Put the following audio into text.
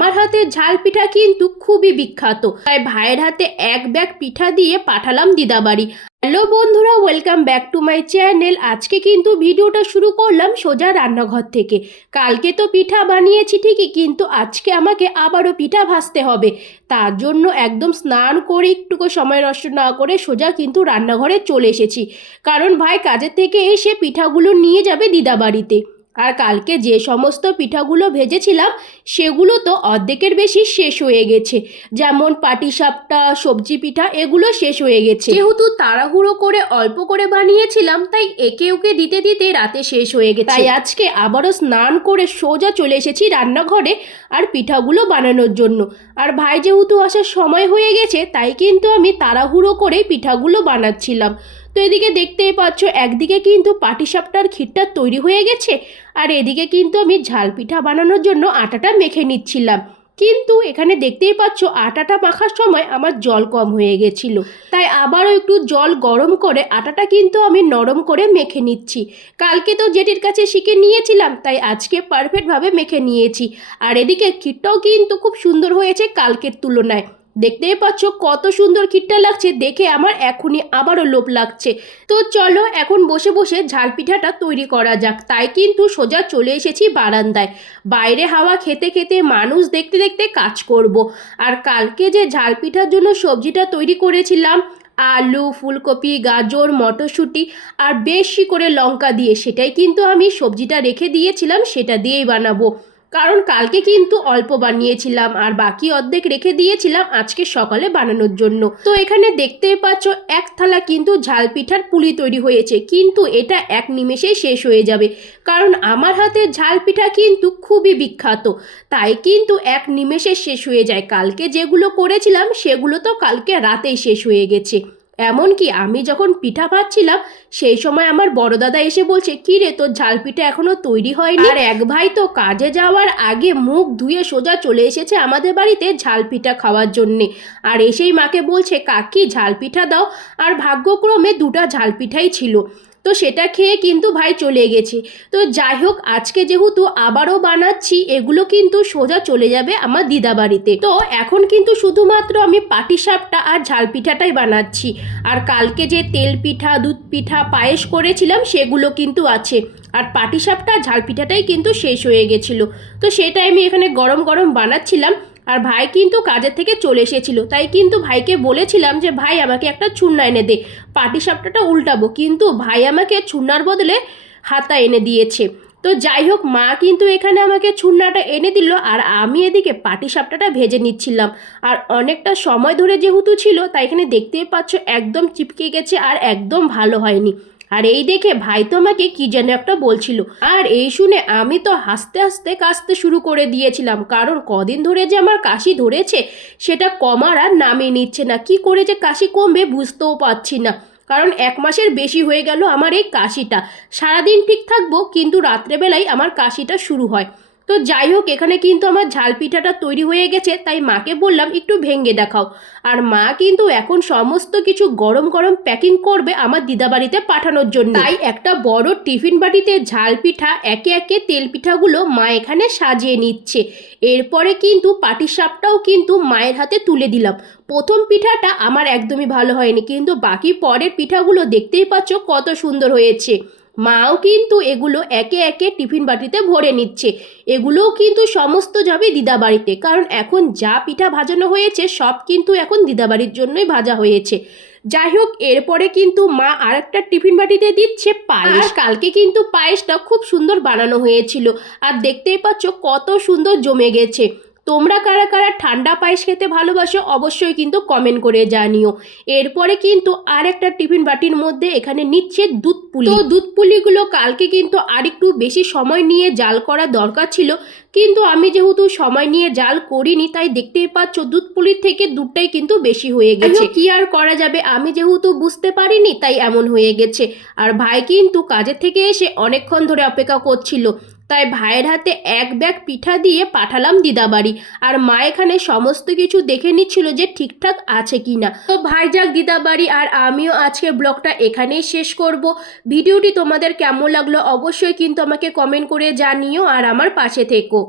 আমার হাতে ঝাল পিঠা কিন্তু খুবই বিখ্যাত। তাই ভাইয়ের হাতে এক ব্যাগ পিঠা দিয়ে পাঠালাম দিদাবাড়ি। হ্যালো বন্ধুরা, welcome back to my channel. আজকে কিন্তু ভিডিওটা শুরু করলাম সোজা রান্নাঘর থেকে। কালকে তো পিঠা বানিয়েছি ঠিকই, কিন্তু আজকে আমাকে আবারও পিঠা ভাজতে হবে। তার জন্য একদম স্নান করে একটুকু সময় নষ্ট না করে সোজা কিন্তু রান্নাঘরে চলে এসেছি। কারণ ভাই কাজের থেকে এসে পিঠাগুলো নিয়ে যাবে দিদাবাড়িতে। আর কালকে যে সমস্ত পিঠাগুলো ভেজেছিলাম, সেগুলো তো অর্ধেকের বেশি শেষ হয়ে গেছে। যেমন পাটিসাপটা সবজি পিঠা, এগুলো শেষ হয়ে গেছে। যেহেতু তাড়াহুড়ো করে অল্প করে বানিয়েছিলাম, তাই একে ওকে দিতে দিতে রাতে শেষ হয়ে গেছে। তাই আজকে আবারও স্নান করে সোজা চলে এসেছি রান্নাঘরে আর পিঠাগুলো বানানোর জন্য। আর ভাই যেহেতু আসার সময় হয়ে গেছে, তাই কিন্তু আমি তাড়াহুড়ো করে পিঠাগুলো বানাচ্ছিলাম। তো এদিকে দেখতেই পাচ্ছ, একদিকে কিন্তু পাটিসাপটার ক্ষীরটা তৈরি হয়ে গেছে আর এদিকে কিন্তু আমি ঝাল পিঠা বানানোর জন্য আটাটা মেখে নিচ্ছিলাম। কিন্তু এখানে দেখতেই পাচ্ছ, আটাটা মাখার সময় আমার জল কম হয়ে গেছিল। তাই আবারও একটু জল গরম করে আটাটা কিন্তু আমি নরম করে মেখে নিচ্ছি। কালকে তো জেঠির কাছে শিখে নিয়েছিলাম, তাই আজকে পারফেক্টভাবে মেখে নিয়েছি। আর এদিকে ক্ষীরটাও কিন্তু খুব সুন্দর হয়েছে কালকের তুলনায়। দেখতেই পাচ্ছ কত সুন্দর ক্ষীরটা লাগছে, দেখে আমার এখনই আবারও লোভ লাগছে। তো চলো এখন বসে বসে ঝাল পিঠাটা তৈরি করা যাক। তাই কিন্তু সোজা চলে এসেছি বারান্দায়। বাইরে হাওয়া খেতে খেতে মানুষ দেখতে দেখতে কাজ করব। আর কালকে যে ঝাল পিঠার জন্য সবজিটা তৈরি করেছিলাম, আলু, ফুলকপি, গাজর, মটরশুঁটি আর বেশি করে লঙ্কা দিয়ে, সেটাই কিন্তু আমি সবজিটা রেখে দিয়েছিলাম, সেটা দিয়েই বানাবো। কারণ কালকে কিন্তু অল্প বানিয়েছিলাম আর বাকি অর্ধেক রেখে দিয়েছিলাম আজকে সকালে বানানোর জন্য। তো এখানে দেখতেই পাচ্ছ, এক থালা কিন্তু ঝাল পিঠার পুলি তৈরি হয়েছে, কিন্তু এটা এক নিমেষেই শেষ হয়ে যাবে। কারণ আমার হাতে ঝাল পিঠা কিন্তু খুবই বিখ্যাত, তাই কিন্তু এক নিমেষে শেষ হয়ে যায়। কালকে যেগুলো করেছিলাম, সেগুলো তো কালকে রাতেই শেষ হয়ে গেছে। এমনকি আমি যখন পিঠা ভাজছিলাম, সেই সময় আমার বড় দাদা এসে বলছে, কি রে, তোর ঝাল পিঠা এখনও তৈরি হয়নি? আর এক ভাই তো কাজে যাওয়ার আগে মুখ ধুয়ে সোজা চলে এসেছে আমাদের বাড়িতে ঝাল পিঠা খাওয়ার জন্যে। আর এসেই মাকে বলছে, কাকি, ঝাল পিঠা দাও। আর ভাগ্যক্রমে দুটা ঝাল পিঠাই ছিল। তো সেটা খেয়ে কিন্তু ভাই চলে গেছে। তো যাই হোক আজকে যেহেতু আবারও বানাচ্ছি, এগুলো কিন্তু সোজা চলে যাবে আমার দিদা বাড়িতে। তো এখন কিন্তু শুধুমাত্র আমি পাটিসাপটা আর ঝাল পিঠাটাই বানাচ্ছি। আর কালকে যে তেল পিঠা, দুধ পিঠা, পায়েস করেছিলাম, সেগুলো কিন্তু আছে। আর পাটিসাপটা ঝাল পিঠাটাই কিন্তু শেষ হয়ে গেছিল। তো সেটাই আমি এখানে গরম গরম বানাচ্ছিলাম। আর ভাই কিন্তু কাজের থেকে চলে এসেছিল। তাই কিন্তু ভাইকে বলেছিলাম যে, ভাই, আমাকে একটা চুন্না এনে দে। পাটি সাপটাটা উল্টাবো। কিন্তু ভাই আমাকে চুন্নার বদলে হাতা এনে দিয়েছে। তো যাই হোক, মা কিন্তু এখানে আমাকে ছুন্নাটা এনে দিল আর আমি এদিকে পাটি সাপটাটা ভেজে নিচ্ছিলাম। আর অনেকটা সময় ধরে যেহেতু ছিল, তাই এখানে দেখতেই পাচ্ছ একদম চিপকে গেছে আর একদম ভালো হয়নি। আর এই দেখে ভাই তোমাকে কি যেন একটা বলছিল। আর এই শুনে আমি তো হাসতে হাসতে কাশতে শুরু করে দিয়েছিলাম, কারণ কদিন ধরে যে আমার কাশি ধরেছে, সেটা কমার আর নামে নিচ্ছে না। কি করে যে কাশি কমবে বুঝতেও পারছি না। কারণ এক মাসের বেশি হয়ে গেল আমার এই কাশিটা। সারাদিন ঠিক থাকব, কিন্তু রাত্রেবেলায় আমার কাশিটা শুরু হয়। তো যাই হোক, এখানে কিন্তু আমার ঝাল পিঠাটা তৈরি হয়ে গেছে, তাই মাকে বললাম একটু ভেঙে দেখাও। আর মা কিন্তু এখন সমস্ত কিছু গরম গরম প্যাকিং করবে আমার দিদাবাড়িতে পাঠানোর জন্য। তাই একটা বড় টিফিন বাটিতে ঝাল পিঠা একে একে তেল পিঠাগুলো মা এখানে সাজিয়ে নিচ্ছে। এরপরে কিন্তু পাটিসাপটাও কিন্তু মায়ের হাতে তুলে দিলাম। প্রথম পিঠাটা আমার একদমই ভালো হয়নি, কিন্তু বাকি পরের পিঠাগুলো দেখতেই পাচ্ছ কত সুন্দর হয়েছে। মাও কিন্তু এগুলো একে একে টিফিন বাটিতে ভরে নিচ্ছে। এগুলোও কিন্তু সমস্ত যাবে দিদাবাড়িতে কারণ এখন যা পিঠা ভাজানো হয়েছে, সব কিন্তু এখন দিদাবাড়ির জন্যই ভাজা হয়েছে। যাই হোক, এরপরে কিন্তু মা আর একটা টিফিন বাটিতে দিচ্ছে পায়েস। কালকে কিন্তু পায়েসটা খুব সুন্দর বানানো হয়েছিল। আর দেখতেই পাচ্ছ কত সুন্দর জমে গেছে। তোমরা কারা কারা ঠান্ডা পায়েস খেতে ভালোবাসো অবশ্যই কিন্তু কমেন্ট করে জানিও। এরপরে কিন্তু আর একটা টিফিন বাটির মধ্যে এখানে নিচ্ছে দুধ পুলি। তো দুধ পুলিগুলো কালকে কিন্তু আরেকটু বেশি সময় নিয়ে জাল করা দরকার ছিল। কিন্তু আমি যেহেতু সময় নিয়ে জাল করিনি তাই দেখতেই পাচ্ছ দুধ পুলির থেকে দুধটাই কিন্তু বেশি হয়ে গেছে। কি আর করা যাবে? আমি যেহেতু বুঝতে পারিনি তাই এমন হয়ে গেছে। আর ভাই কিন্তু কাজের থেকে এসে অনেকক্ষণ ধরে অপেক্ষা করছিল। তাই ভাইয়ের হাতে এক ব্যাগ পিঠা দিয়ে পাঠালাম দিদাবাড়ি। আর মা এখানে সমস্ত কিছু দেখে নিচ্ছিল যে ঠিকঠাক আছে কি না তো ভাই যাক দিদাবাড়ি, আর আমিও আজকে ব্লগটা এখানেই শেষ করব। ভিডিওটি তোমাদের কেমন লাগল অবশ্যই কিন্তু আমাকে কমেন্ট করে জানিও, আর আমার পাশে থেকো।